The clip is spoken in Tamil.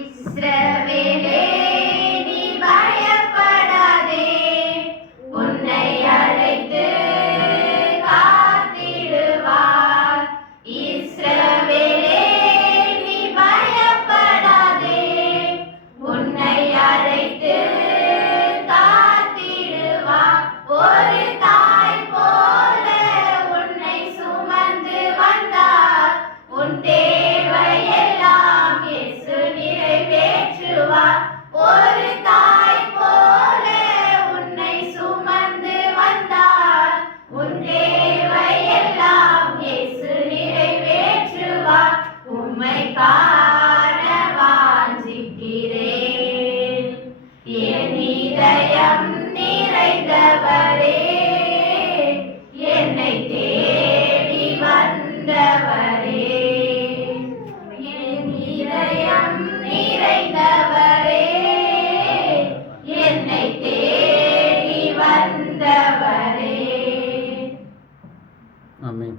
இஸ்ரவேலே நீ பயப்படாதே, உன்னை அழைத்து காத்திடுவார். இஸ்ரவேலே நீ பயப்படாதே, உன்னை அழைத்து காத்திடுவார். ஒரு தாய் போல உன்னை சுமந்து வந்தார், உன் தேவையெல்லாம் இயேசு நிறைவேற்றுவார். ஒரு தாய் போல உன்னை சுமந்து வந்தார், உன் தேவையெல்லாம் இயேசு நிறைவேற்றுவார். உம்மை காண வாஞ்சிக்கிறேன், என் இதயம் நிறைந்தவரே, என்னை தேடி வந்தவரே, என் இதயம் நிறைந்தவரே, என்னை தேடி வந்தவரே. ஆமென்.